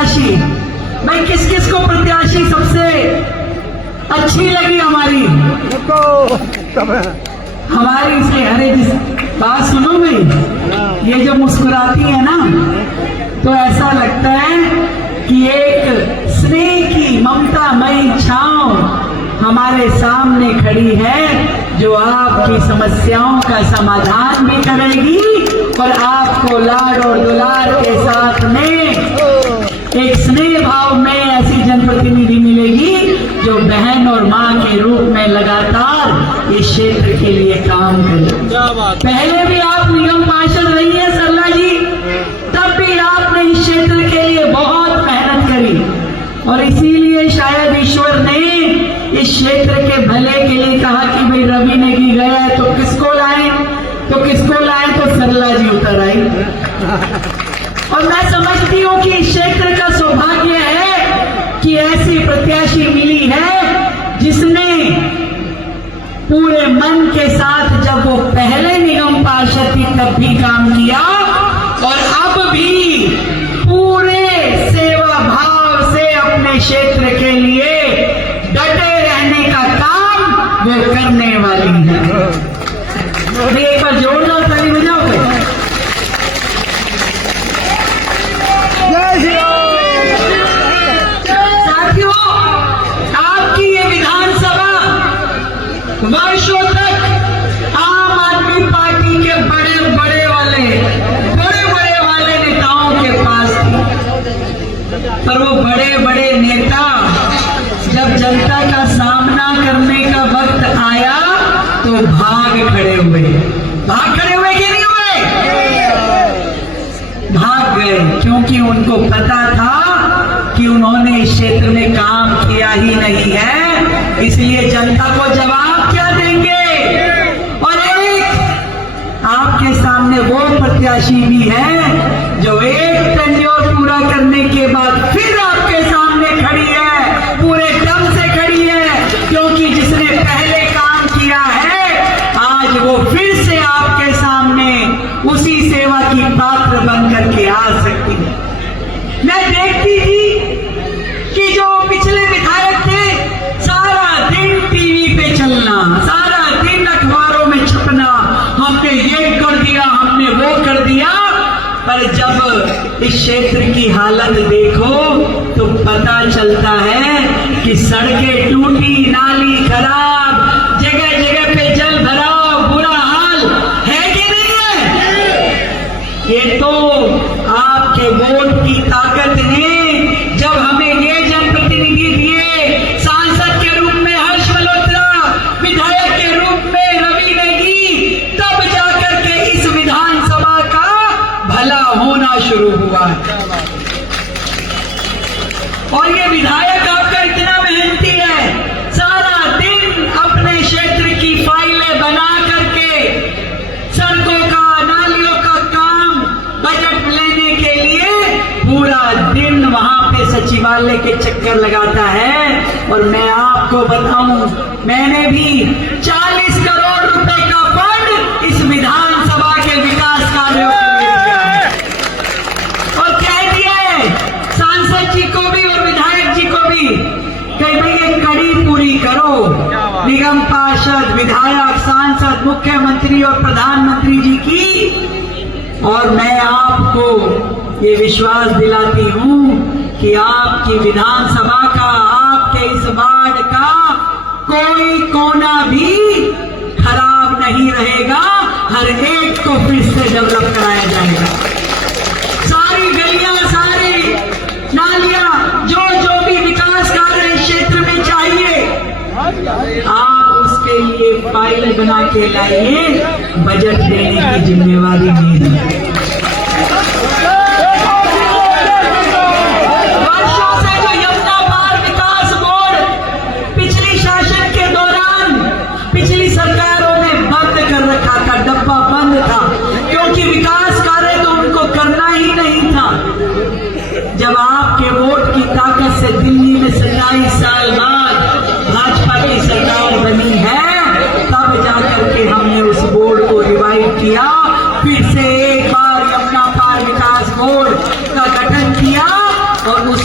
प्रत्याशी, भाई किस किस को प्रत्याशी सबसे अच्छी लगी हमारी से? अरे जिस बात सुनो भाई, ये जो मुस्कुराती है ना, तो ऐसा लगता है कि एक स्नेह की ममतामयी छांव हमारे सामने खड़ी है, जो आपकी समस्याओं का समाधान भी करेगी और आपको लाड और दुलार के साथ में एक स्नेह भाव में ऐसी जनप्रतिनिधि मिलेगी जो बहन और मां के रूप में लगातार इस क्षेत्र के लिए काम करे। पहले भी आप निगम पार्षद रही है सरला जी, तब भी आपने इस क्षेत्र के लिए बहुत मेहनत करी और इसीलिए शायद ईश्वर ने इस क्षेत्र के भले के लिए कहा कि भाई रवि नेगी गया है तो किसको लाए, तो सरला जी उतर आई। और मैं समझती हूँ कि इस क्षेत्र का सौभाग्य है कि ऐसी प्रत्याशी मिली है जिसने पूरे मन के साथ, जब वो पहले निगम पार्षद थी तब भी काम किया और अब भी पूरे सेवा भाव से अपने क्षेत्र के लिए डटे रहने का काम वो करने वाली है। एक बार जोरदार ताली बजाओ। साथियों, आपकी ये विधानसभा वर्षों तक आम आदमी पार्टी के बड़े बड़े वाले नेताओं के पास थी, पर वो बड़े बड़े नेता जब जनता का सामना करने का वक्त आया तो भाग खड़े हुए कि नहीं हुए? भाग गए, क्योंकि उनको पता था कि उन्होंने इस क्षेत्र में काम किया ही नहीं है, इसलिए जनता को जवाब क्या देंगे। और एक आपके सामने वो प्रत्याशी भी है जो एक टेन्योर पूरा करने के बाद फिर आपके सामने खड़ी है, पूरे दम से खड़ी है, क्योंकि जिसने पहले काम किया है आज वो फिर से आपके सामने उसी सेवा की पात्र बनकर के आ सकती है। मैं देखती थी कि जो पिछले विधायक थे सारा दिन टीवी पे चलना, सारा दिन अखबारों में छपना, हमने ये कर दिया, हमने वो कर दिया, पर जब इस क्षेत्र की हालत देखो तो पता चलता है कि सड़कें टूटी, नाली खराब, जगह जगह पे जल भराव, बुरा हाल है कि नहीं है? ये तो आपके वोट की ताकत ने, जब हमें ये जनप्रतिनिधि दिए, सांसद के रूप में हर्ष मल्होत्रा, विधायक के रूप में रवि नेगी, तब जाकर के इस विधानसभा का भला होना शुरू हुआ। और ये विधायक आपका इतना मेहनती है, सारा दिन अपने क्षेत्र की फाइलें बना करके सड़कों का, नालियों का काम, बजट लेने के लिए पूरा दिन वहां पे सचिवालय के चक्कर लगाता है। और मैं आपको बताऊं, मैंने भी 40 करोड़ रुपए का फंड इस विधानसभा के विकास कार्यों के लिए दिया है और कह दिया है सांसद जी को भी और विधायक जी को भी कि भाई ये कड़ी पूरी करो। निगम पार्षद, विधायक, सांसद, मुख्यमंत्री और प्रधानमंत्री जी की। और मैं आपको ये विश्वास दिलाती हूं कि आपकी विधानसभा का, आपके इस वार्ड का कोई कोना भी खराब नहीं रहेगा, हर एक को फिर से डेवलप कराया जाएगा। सारी गलियां, सारी नालियां, जो भी विकास कार्य इस क्षेत्र में चाहिए, आप उसके लिए फाइल बना के लाइए, बजट देने की जिम्मेवारी मेरी है। वर्षों से जो यमुना पार विकास बोर्ड पिछली शासन के दौरान पिछली सरकारों ने बंद कर रखा था, डब्बा बंद था, क्योंकि विकास कार्य तो उनको करना ही नहीं था। जब आपके वोट की ताकत से दिल्ली में 27 साल बाद भाजपा की सरकार बनी है, तब जाकर के हमने उस बोर्ड को रिवाइव किया, फिर से एक बार यमुना पार विकास बोर्ड का गठन किया और उस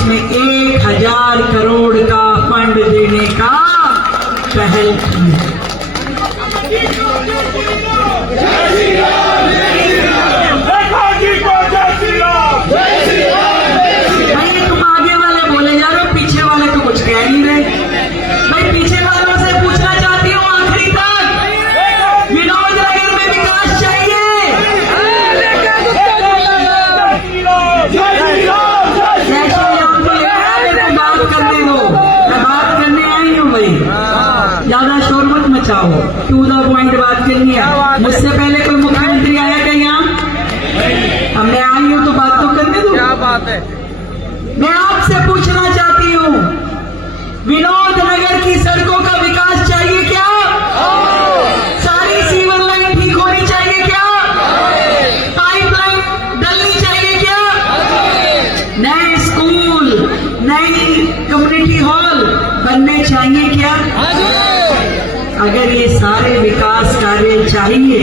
चाहिए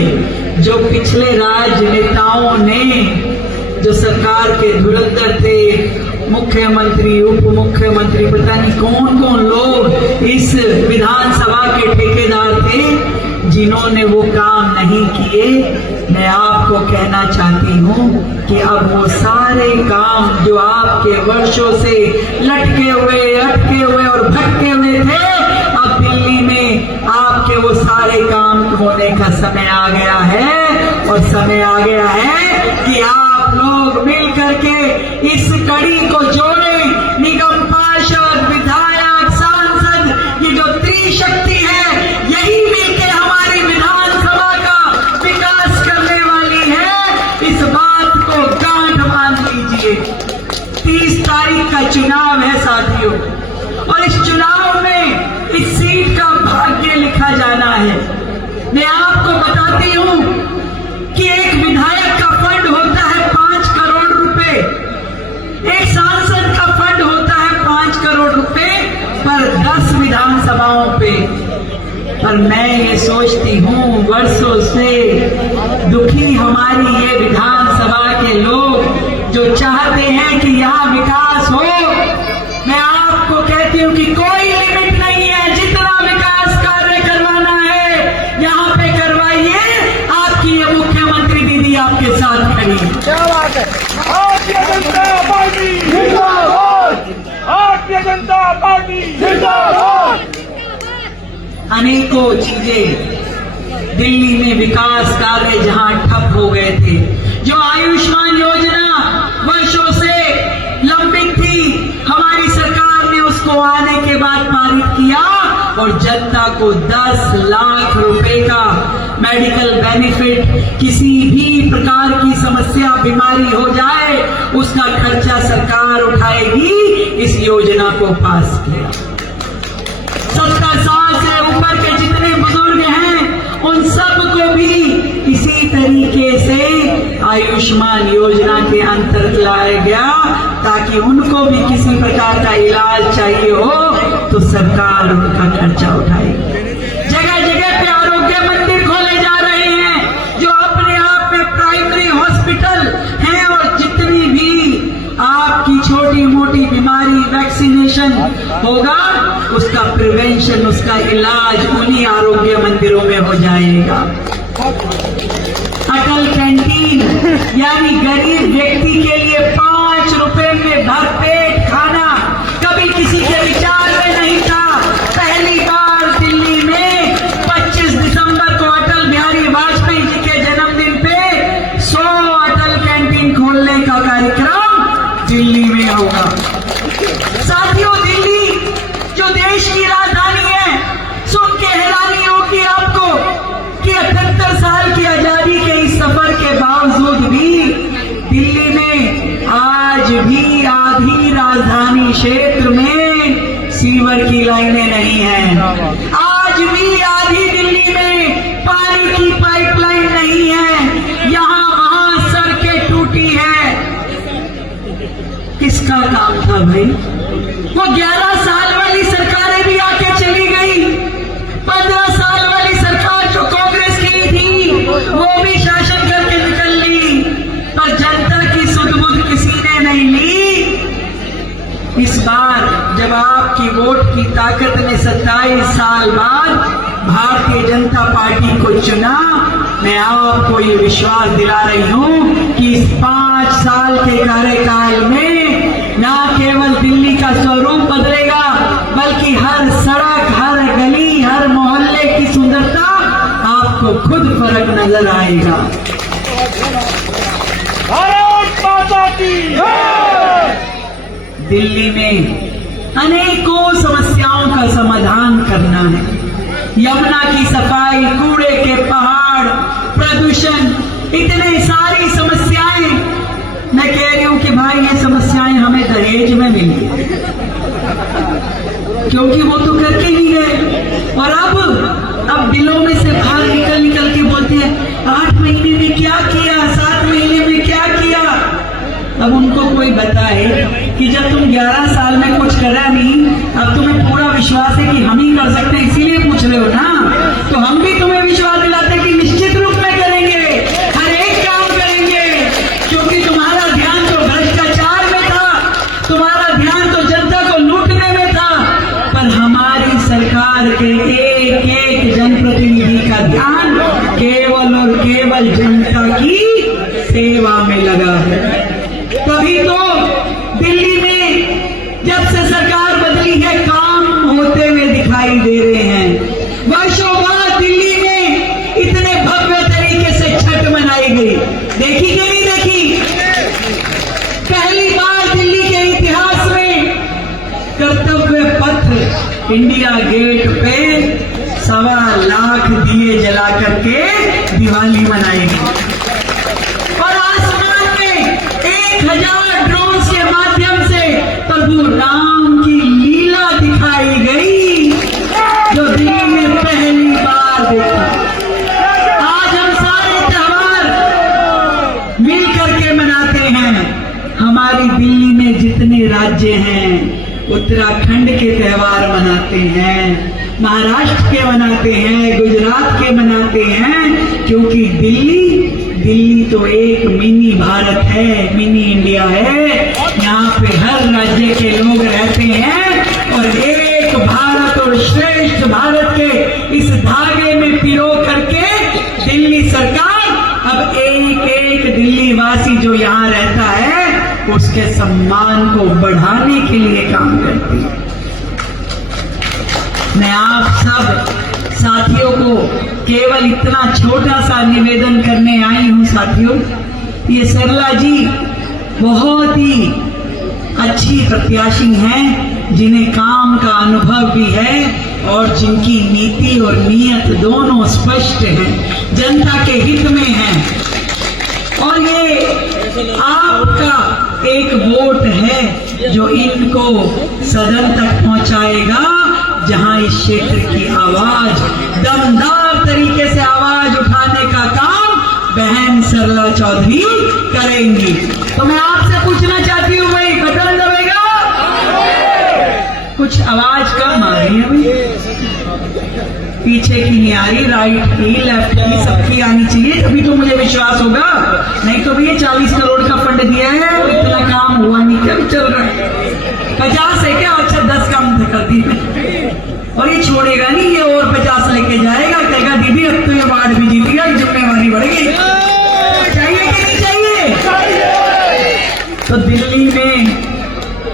जो पिछले राजनेताओं ने, जो सरकार के धुरंधर थे, मुख्यमंत्री, उप मुख्यमंत्री, पता नहीं कौन कौन लोग इस विधानसभा के ठेकेदार थे जिन्होंने वो काम नहीं किए। मैं आपको कहना चाहती हूँ कि अब वो सारे काम जो आपके वर्षों से लटके हुए, अटके हुए और भटके हुए थे, अब दिल्ली में आपके वो सारे काम होने का समय आ गया है। और समय आ गया है कि आप लोग मिल करके इस कड़ी को जोड़े। निगम पार्षद, विधायक, सांसद, ये जो त्रिशक्ति है, यही मिलके हमारी विधानसभा का विकास करने वाली है। इस बात को गांठ बांध लीजिए। 30 तारीख का चुनाव है साथियों, और इस चुनाव में इस सीट का भाग्य लिखा जाना है। मैं आपको बताती हूं कि एक विधायक का फंड होता है 5 करोड़ रुपए, एक सांसद का फंड होता है 5 करोड़ रुपए पर 10 विधानसभाओं पे। पर मैं ये सोचती हूँ, वर्षों से दुखी हमारी ये विधानसभा के लोग जो चाहते हैं कि यहाँ विकास हो, मैं आपको कहती हूँ कि कोई लिमिट नहीं है। जितना विकास कार्य करवाना है यहाँ पे करवाइए। आपकी ये मुख्यमंत्री दीदी आपके साथ खड़ी है। क्या बात है। भारतीय जनता पार्टी जिंदाबाद, भारतीय जनता पार्टी जिंदाबाद। अनेकों चीजें दिल्ली में विकास कार्य जहां ठप हो गए थे, जो आयुष्मान योजना वर्षों से लंबित थी, हमारी सरकार ने उसको आने के बाद पारित किया और जनता को 10 लाख रुपए का मेडिकल बेनिफिट, किसी भी प्रकार की समस्या, बीमारी हो जाए उसका खर्चा सरकार उठाएगी, इस योजना को पास किया। 70 साल से ऊपर के जितने बुजुर्ग हैं उन सबको भी इसी तरीके से आयुष्मान योजना के अंतर्गत लाया गया, ताकि उनको भी किसी प्रकार का इलाज चाहिए हो तो सरकार उनका खर्चा उठाएगी। जगह जगह पे आरोग्य मंदिर खोले जा रहे हैं जो अपने आप में प्राइमरी हॉस्पिटल हैं, और जितनी भी आपकी छोटी मोटी बीमारी, वैक्सीनेशन होगा, उसका प्रिवेंशन, उसका इलाज उन्हीं आरोग्य मंदिरों में हो जाएगा। अटल कैंटीन यानी गरीब व्यक्ति के लिए 5 रुपए में भरपेट खाना कभी किसी के विचार में नहीं था। पहली बार दिल्ली में 25 दिसंबर को अटल बिहारी वाजपेयी जी के जन्मदिन पे 100 अटल कैंटीन खोलने का कार्यक्रम दिल्ली में होगा। साथियों, दिल्ली जो देश की राजधानी है, सुन के हैरानी होगी आपको कि 78 साल की आजादी के इस सफर के बावजूद भी दिल्ली में आज भी आधी राजधानी क्षेत्र में सीवर की लाइनें नहीं हैं। आज भी आधी दिल्ली में पानी की पाइपलाइन नहीं है। यहाँ वहां सड़कें टूटी है। किसका काम था भाई? वो 11 साल वाली सरकारें भी आके चली गई। 15 साल वाली सरकार जो कांग्रेस की थी वो भी शासन करके निकल ली, पर जनता की सुध-बुध किसी ने नहीं ली। इस बार जब आपकी वोट की ताकत ने 27 साल बाद भारतीय जनता पार्टी को चुना, मैं आपको ये विश्वास दिला रही हूं कि इस 5 साल के कार्यकाल में न केवल दिल्ली का स्वरूप बदलेगा, बल्कि हर सड़क, हर गली, हर मोहल्ले की सुंदरता आपको खुद फर्क नजर आएगा। भारत माता की जय। दिल्ली में अनेकों समस्याओं का समाधान करना है। यमुना की सफाई, कूड़े के पहाड़, प्रदूषण, इतने सारी समस्याएं। मैं कह रही हूं कि भाई ये समस्याएं हमें दहेज में मिली, क्योंकि वो तो करके नहीं गए। और अब दिलों में से बाहर निकल के बोलते हैं 8 महीने में क्या किया, 7 महीने में क्या किया। अब उनको कोई बताए कि जब तुम 11 साल में कुछ करा नहीं, अब तुम्हें पूरा विश्वास है कि हम ही कर सकते हैं, इसीलिए पूछ रहे हो ना, तो हम भी तुम्हें विश्वास दिलाते कि निश्चित सेवा में लगा है। तभी तो दिल्ली में जब से सरकार बदली है काम होते हुए दिखाई दे रहे हैं। वर्षों बाद दिल्ली में इतने भव्य तरीके से छठ मनाई गई, देखी कि नहीं देखी? पहली बार दिल्ली के इतिहास में कर्तव्य पथ इंडिया गेट पे 1.25 लाख दिए जला करके दिवाली मनाई गई और आसमान में 1000 ड्रोन के माध्यम से प्रभु राम की लीला दिखाई गई, जो दिल्ली में पहली बार देखा। आज हम सारे त्योहार मिल करके मनाते हैं। हमारी दिल्ली में जितने राज्य हैं, उत्तराखंड के त्योहार मनाते हैं, महाराष्ट्र के मनाते हैं, गुजरात के मनाते हैं, क्योंकि दिल्ली तो एक मिनी भारत है, मिनी इंडिया है। यहाँ पे हर राज्य के लोग रहते हैं और एक भारत और श्रेष्ठ भारत के इस धागे में पिरो करके दिल्ली सरकार अब एक दिल्ली वासी जो यहाँ रहता है उसके सम्मान को बढ़ाने के लिए काम करती है। मैं आप सब साथियों को केवल इतना छोटा सा निवेदन करने आई हूं। साथियों, ये सरला जी बहुत ही अच्छी प्रत्याशी हैं, जिन्हें काम का अनुभव भी है और जिनकी नीति और नीयत दोनों स्पष्ट हैं, जनता के हित में हैं। और ये आपका एक वोट है जो इनको सदन तक पहुंचाएगा, जहां इस क्षेत्र की आवाज दमदार तरीके से आवाज उठाने का काम बहन सरला चौधरी करेंगी। तो मैं आपसे पूछना चाहती हूँ, भाई बटन दबेगा? कुछ आवाज कम आ रही है भाई, पीछे की नहीं आ रही, राइट की लेफ्ट की सबकी आनी चाहिए, तभी तो मुझे विश्वास होगा। नहीं तो भैया 40 करोड़ का फंड दिया है, इतना काम हुआ नहीं, क्या चल रहा है? 50 है क्या? अच्छा 10 काम कर दी और ये छोड़ेगा नहीं, ये और 50 लेके जाएगा, कहेगा दीदी अब तो ये वार्ड भी जीत गया, जिम्मेवारी बढ़ गई। चाहिए कि नहीं चाहिए? तो दिल्ली में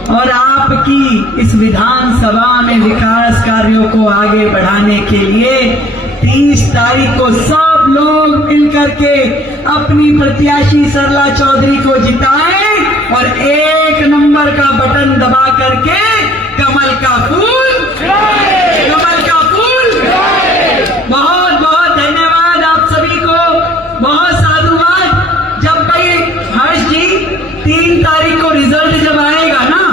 और आपकी इस विधानसभा में विकास कार्यों को आगे बढ़ाने के लिए 30 तारीख को सब लोग मिलकर के अपनी प्रत्याशी सरला चौधरी को जिताएं और 1 नंबर का बटन दबा करके कमल का फूल बहुत बहुत धन्यवाद आप सभी को, बहुत साधुवाद। जब भाई हर्ष जी 3 तारीख को रिजल्ट जब आएगा ना,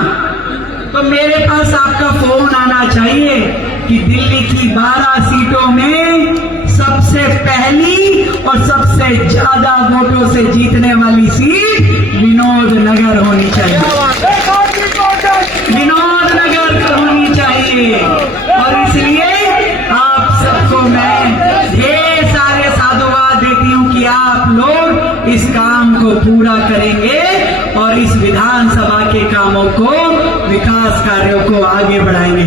तो मेरे पास आपका फोन आना चाहिए कि दिल्ली की 12 सीटों में सबसे पहली और सबसे ज्यादा वोटों से जीतने वाली सीट विनोद नगर होनी चाहिए, विनोद नगर होनी चाहिए। और इसलिए आप सबको मैं ढेर सारे साधुवाद देती हूँ कि आप लोग इस काम को पूरा करेंगे और इस विधानसभा के कामों को, विकास कार्यों को आगे बढ़ाएंगे।